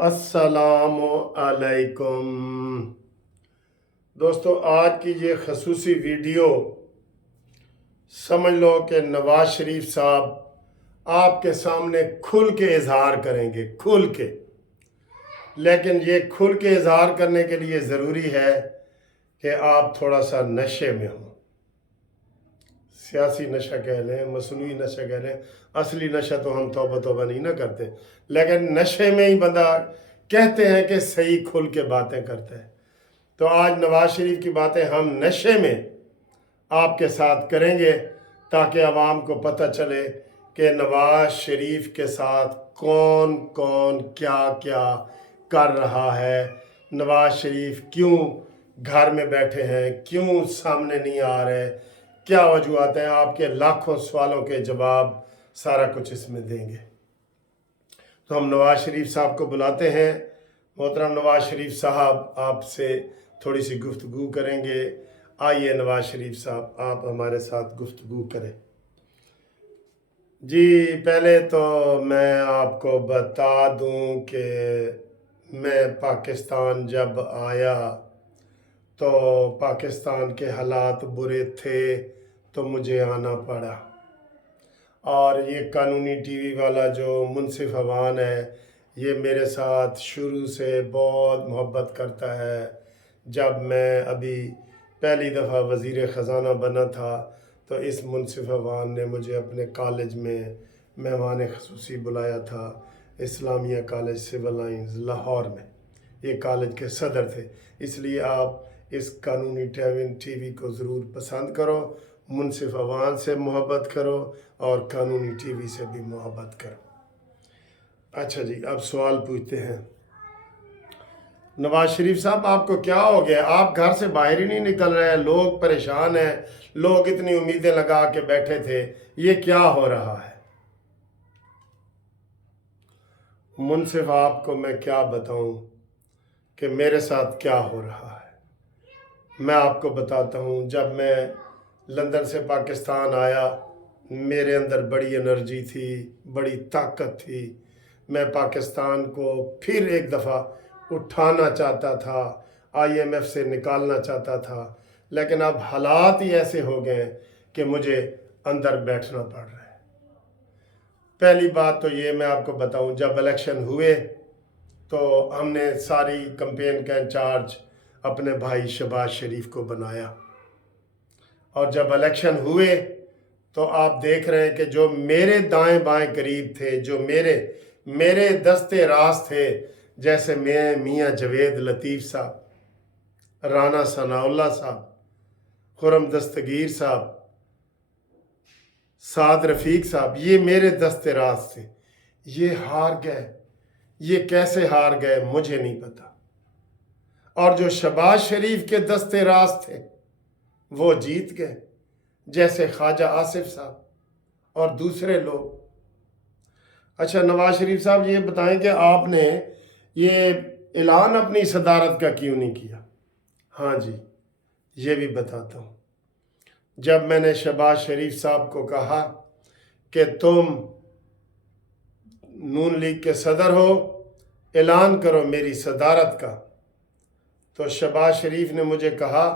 السلام علیکم دوستو، آج کی یہ خصوصی ویڈیو سمجھ لو کہ نواز شریف صاحب آپ کے سامنے کھل کے اظہار کریں گے، کھل کے. لیکن یہ کھل کے اظہار کرنے کے لیے ضروری ہے کہ آپ تھوڑا سا نشے میں ہوں. سیاسی نشہ کہہ لیں، مصنوعی نشہ کہہ لیں، اصلی نشہ تو ہم توبہ نہیں نہ کرتے، لیکن نشے میں ہی بندہ کہتے ہیں کہ صحیح کھل کے باتیں کرتا ہے. تو آج نواز شریف کی باتیں ہم نشے میں آپ کے ساتھ کریں گے تاکہ عوام کو پتہ چلے کہ نواز شریف کے ساتھ کون کون کیا کیا کر رہا ہے، نواز شریف کیوں گھر میں بیٹھے ہیں، کیوں سامنے نہیں آ رہے، کیا وجوہات ہیں. آپ کے لاکھوں سوالوں کے جواب سارا کچھ اس میں دیں گے. تو ہم نواز شریف صاحب کو بلاتے ہیں. محترم نواز شریف صاحب آپ سے تھوڑی سی گفتگو کریں گے. آئیے نواز شریف صاحب آپ ہمارے ساتھ گفتگو کریں. جی پہلے تو میں آپ کو بتا دوں کہ میں پاکستان جب آیا تو پاکستان کے حالات برے تھے تو مجھے آنا پڑا. اور یہ قانونی ٹی وی والا جو منصف عوان ہے یہ میرے ساتھ شروع سے بہت محبت کرتا ہے. جب میں ابھی پہلی دفعہ وزیر خزانہ بنا تھا تو اس منصف عوان نے مجھے اپنے کالج میں مہمان خصوصی بلایا تھا. اسلامیہ کالج سول لائنز لاہور میں یہ کالج کے صدر تھے. اس لیے آپ اس قانونی ٹی وی کو ضرور پسند کرو، منصف عوان سے محبت کرو اور قانونی ٹی وی سے بھی محبت کرو. اچھا جی، اب سوال پوچھتے ہیں. نواز شریف صاحب آپ کو کیا ہو گیا؟ آپ گھر سے باہر ہی نہیں نکل رہے، لوگ پریشان ہیں، لوگ اتنی امیدیں لگا کے بیٹھے تھے، یہ کیا ہو رہا ہے؟ منصف آپ کو میں کیا بتاؤں کہ میرے ساتھ کیا ہو رہا ہے. میں آپ کو بتاتا ہوں. جب میں لندن سے پاکستان آیا میرے اندر بڑی انرجی تھی، بڑی طاقت تھی. میں پاکستان کو پھر ایک دفعہ اٹھانا چاہتا تھا، IMF سے نکالنا چاہتا تھا، لیکن اب حالات ہی ایسے ہو گئے کہ مجھے اندر بیٹھنا پڑ رہا ہے. پہلی بات تو یہ میں آپ کو بتاؤں، جب الیکشن ہوئے تو ہم نے ساری کمپین کا انچارج اپنے بھائی شہباز شریف کو بنایا. اور جب الیکشن ہوئے تو آپ دیکھ رہے ہیں کہ جو میرے دائیں بائیں قریب تھے، جو میرے دستے راز تھے، جیسے میں میاں جوید لطیف صاحب، رانا ثناء اللہ صاحب، خرم دستگیر صاحب، سعد رفیق صاحب، یہ میرے دستے راز تھے. یہ ہار گئے. یہ کیسے ہار گئے مجھے نہیں پتا. اور جو شہباز شریف کے دستے راز تھے وہ جیت گئے، جیسے خواجہ آصف صاحب اور دوسرے لوگ. اچھا نواز شریف صاحب یہ بتائیں کہ آپ نے یہ اعلان اپنی صدارت کا کیوں نہیں کیا؟ ہاں جی، یہ بھی بتاتا ہوں. جب میں نے شہباز شریف صاحب کو کہا کہ تم نون لیگ کے صدر ہو، اعلان کرو میری صدارت کا، تو شہباز شریف نے مجھے کہا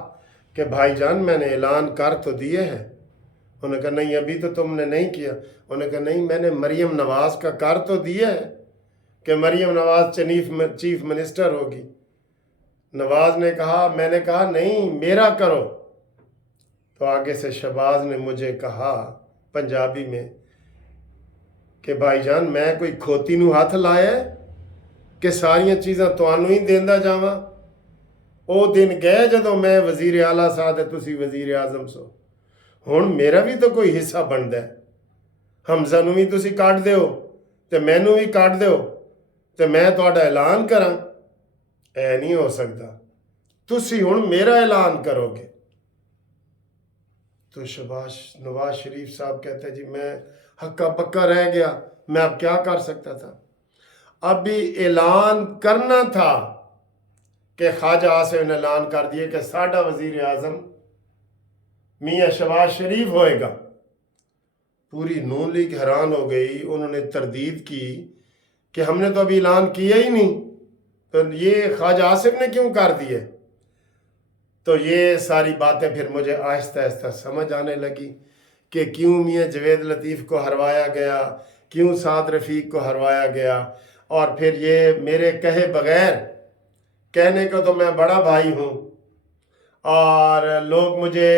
کہ بھائی جان میں نے اعلان کر تو دیے ہیں. انہوں نے کہا نہیں ابھی تو تم نے نہیں کیا. انہوں نے کہا نہیں میں نے مریم نواز کا کر تو دیا ہے کہ مریم نواز چیف منسٹر ہوگی. نواز نے کہا، میں نے کہا نہیں میرا کرو. تو آگے سے شہباز نے مجھے کہا پنجابی میں کہ بھائی جان میں کوئی کھوتی نو ہاتھ لایا کہ ساریاں چیزاں تانوں ہی دیندا جاواں. او دن گئے جدوں میں وزیر اعلیٰ سا تے تسی وزیر اعظم سو. ہن میرا بھی تو کوئی حصہ بندا ہے. حمزہ نو بھی تسی کٹ دیو تے مینوں بھی کٹ دیو تے میں تہاڈا اعلان کراں. اے نہیں ہو سکتا. تسی ہن میرا اعلان کرو گے. تو نواز شریف صاحب کہتے جی میں ہکا پکا رہ گیا، میں اب کیا کر سکتا تھا. ابھی اعلان کرنا تھا کہ خواجہ آصف نے اعلان کر دیے کہ ساڈا وزیر اعظم میاں شہباز شریف ہوئے گا. پوری نون لیگ حیران ہو گئی. انہوں نے تردید کی کہ ہم نے تو ابھی اعلان کیا ہی نہیں. تو یہ ख्वाजा आसिफ ने क्यों कर दिए। तो ये सारी बातें फिर मुझे आहिस्ता आहिस्ता समझ आने लगी कि क्यों मियाँ जवेद लतीफ़ को हरवाया गया, क्यों साद रफ़ीक को हरवाया गया। और फिर ये मेरे कहे बगैर, कहने को तो मैं बड़ा भाई हूँ और लोग मुझे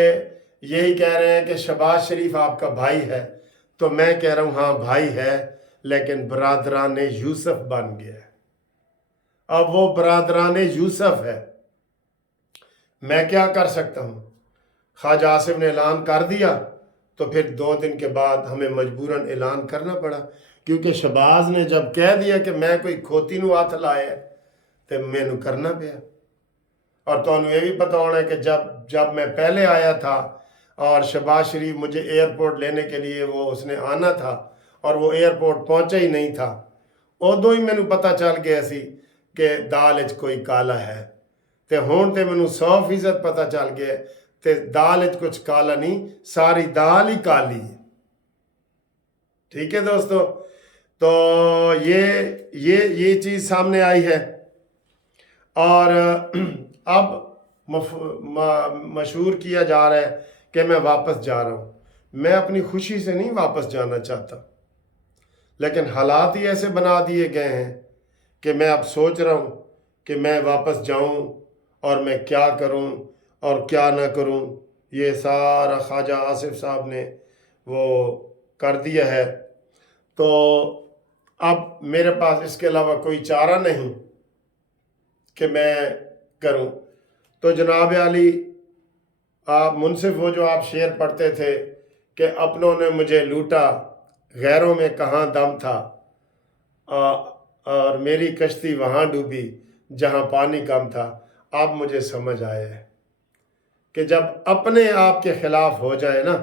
यही कह रहे हैं कि शहबाज शरीफ आपका भाई है, तो मैं कह रहा हूँ हाँ भाई है, लेकिन बरादरान यूसुफ बन गया है। अब वो बरादरान यूसुफ है, मैं क्या कर सकता हूँ। ख्वाजा आसिफ ने ऐलान कर दिया तो फिर 2 दिन के बाद हमें मजबूरन ऐलान करना पड़ा, क्योंकि शहबाज ने जब कह दिया कि मैं कोई खोती नू हथ लाया तो मैनू करना पिया। और तुहानू ये भी पता होना है कि जब मैं पहले आया था और शहबाज शरीफ मुझे एयरपोर्ट लेने के लिए वो उसने आना था और वो एयरपोर्ट पहुंचा ही नहीं था, उदों ही मैनू पता चल गया सी कि दाल विच कोई काला है। तो हुण तो मैनू 100% पता चल गया ते दाल विच कुछ काला नहीं, सारी दाल ही काली है। ठीक है दोस्तों, तो ये चीज़ सामने आई है। और अब मशहूर किया जा रहा है कि मैं वापस जा रहा हूँ। मैं अपनी खुशी से नहीं वापस जाना चाहता, लेकिन हालात ही ऐसे बना दिए गए हैं कि मैं अब सोच रहा हूँ कि मैं वापस जाऊँ और मैं क्या करूँ और क्या ना करूँ। ये सारा ख्वाजा आसिफ साहब ने वो कर दिया है, तो अब मेरे पास इसके अलावा कोई चारा नहीं कि मैं करूं। तो जनाब अली, आप मुनसिफ वो जो आप शेर पढ़ते थे कि अपनों ने मुझे लूटा, गैरों में कहाँ दम था, और मेरी कश्ती वहाँ डूबी जहाँ पानी कम था। अब मुझे समझ आया है कि जब अपने आप के ख़िलाफ़ हो जाए ना,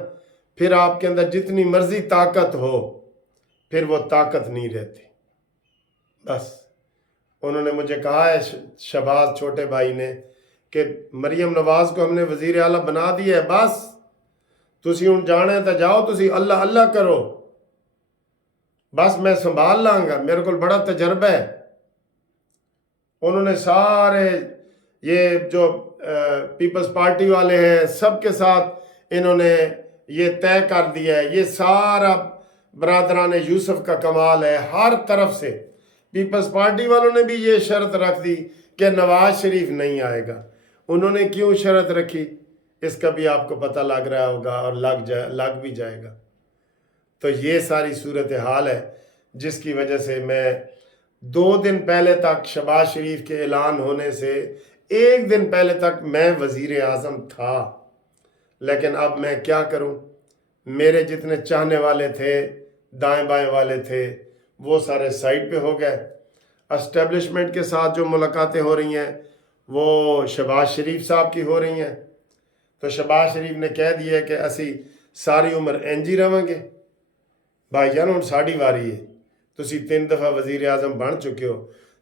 फिर आपके अंदर जितनी मर्ज़ी ताकत हो, फिर वो ताकत नहीं रहती। बस उन्होंने मुझे कहा है शहबाज छोटे भाई ने कि मरियम नवाज को हमने वज़ीर आला बना दिया है, बस तुसी हुण जाना है तो जाओ, तुसी अल्लाह अल्लाह करो, बस मैं संभाल लांगा, मेरे को बड़ा तजर्बा है। उन्होंने सारे ये जो पीपल्स पार्टी वाले हैं सबके साथ इन्होंने ये तय कर दिया है। ये सारा बरादरान यूसुफ का कमाल है। हर तरफ से पीपल्स पार्टी वालों ने भी ये शर्त रख दी कि नवाज शरीफ नहीं आएगा। उन्होंने क्यों शर्त रखी इसका भी आपको पता लग रहा होगा और लग भी जाएगा। तो ये सारी सूरत हाल है जिसकी वजह से मैं 2 दिन पहले तक, शहबाज शरीफ के ऐलान होने से 1 दिन पहले तक मैं वज़ीर आज़म था, लेकिन अब मैं क्या करूं। मेरे जितने चाहने वाले थे, दाएं बाएं वाले थे, वो सारे साइड पे हो गए। एस्टेब्लिशमेंट के साथ जो मुलाकातें हो रही हैं वो शहबाज शरीफ साहब की हो रही हैं। तो शहबाज शरीफ ने कह दिया कि असी सारी उम्र इंज ही रहांगे। भाईजान हुण साडी वारी है, तुसी 3 दफ़ा वज़ीर आज़म बन चुके हो।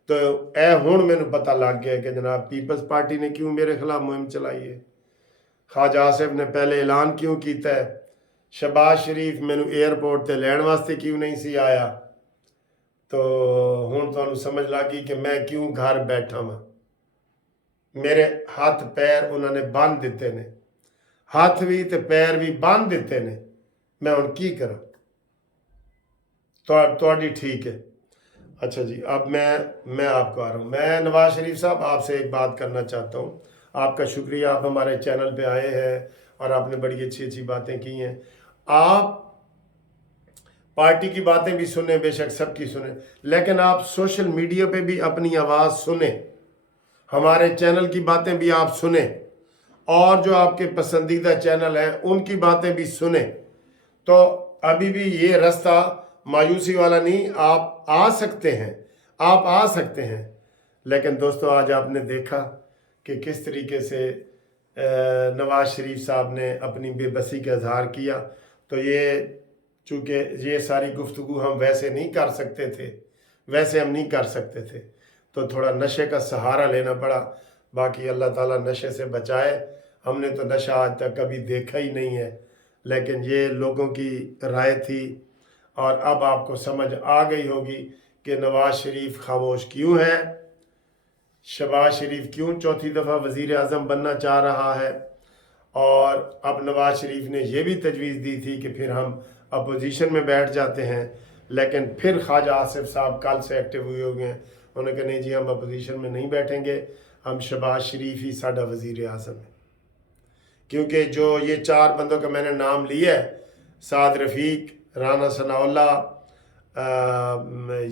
तो ए हुण मैनू पता लग गया कि जनाब पीपल्स पार्टी ने क्यों मेरे खिलाफ मुहिम चलाई है, ख्वाजा आसिफ ने पहले ऐलान क्यों किया है, शहबाज शरीफ मैनू एयरपोर्ट ते लैण वास्ते क्यों नहीं सी आया। तो हुण तुहानू समझ लगी कि मैं क्यों घर बैठा वा। मेरे हथ पैर उन्होंने बंद दिते ने, हथ भी ते पैर भी बंद दिते ने, मैं हुण की करा। तुहाडी ठीक है। अच्छा जी, अब मैं आपको आ रहा हूँ। मैं नवाज शरीफ साहब आपसे एक बात करना चाहता हूँ। आपका शुक्रिया, आप हमारे चैनल पे आए हैं और आपने बड़ी अच्छी अच्छी बातें की हैं। आप पार्टी की बातें भी सुने, बेशक सबकी सुने, लेकिन आप सोशल मीडिया पे भी अपनी आवाज़ सुने, हमारे चैनल की बातें भी आप सुने, और जो आपके पसंदीदा चैनल हैं उनकी बातें भी सुने। तो अभी भी ये रास्ता मायूसी वाला नहीं, आप आ सकते हैं, आप आ सकते हैं। लेकिन दोस्तों, आज आपने देखा कि किस तरीके से नवाज शरीफ साहब ने अपनी बेबसी का इजहार किया। तो ये चूँकि ये सारी गुफ्तगू हम वैसे नहीं कर सकते थे, वैसे हम नहीं कर सकते थे, तो थोड़ा नशे का सहारा लेना पड़ा। बाकी अल्लाह ताला नशे से बचाए। हमने तो नशा आज तक कभी देखा ही नहीं है, लेकिन ये लोगों की राय थी और अब आपको समझ आ गई होगी कि नवाज शरीफ खामोश क्यों है। शहबाज शरीफ क्यों चौथी दफ़ा वज़ीर आज़म बनना चाह रहा है, और अब नवाज़ शरीफ ने यह भी तजवीज़ दी थी कि फिर हम अपोजिशन में बैठ जाते हैं, लेकिन फिर ख्वाजा आसिफ साहब कल से एक्टिव हुए हो गए हैं। उन्होंने कहा नहीं जी, हम अपोजिशन में नहीं बैठेंगे, हम शहबाज शरीफ ही साडा वज़ीर आज़म है। क्योंकि जो ये 4 बंदों का मैंने नाम लिया है, साद रफ़ीक, राना सनाउल्ला,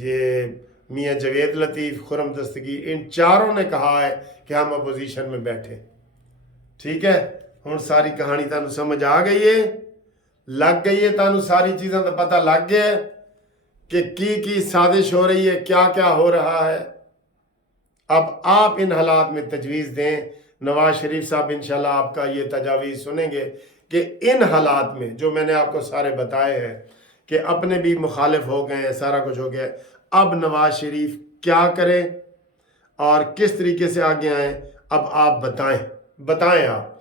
ये मियाँ जवेद लतीफ़, खुरम दस्तगीर, इन चारों ने कहा है कि हम अपोजिशन में बैठे। ठीक है, हुण सारी कहानी तुहानू समझ आ गई है, लग गई है, तुहानू सारी चीज़ों का पता लग गया है कि की साजिश हो रही है, क्या क्या हो रहा है। अब आप इन हालात में तजवीज़ दें। नवाज शरीफ साहब इंशाल्लाह आपका ये तजावीज़ सुनेंगे कि इन हालात में जो मैंने आपको सारे बताए हैं कि अपने भी मुखालिफ हो गए हैं, सारा कुछ हो गया है, अब नवाज शरीफ क्या करें और किस तरीके से आगे आएँ, अब आप बताएं आप।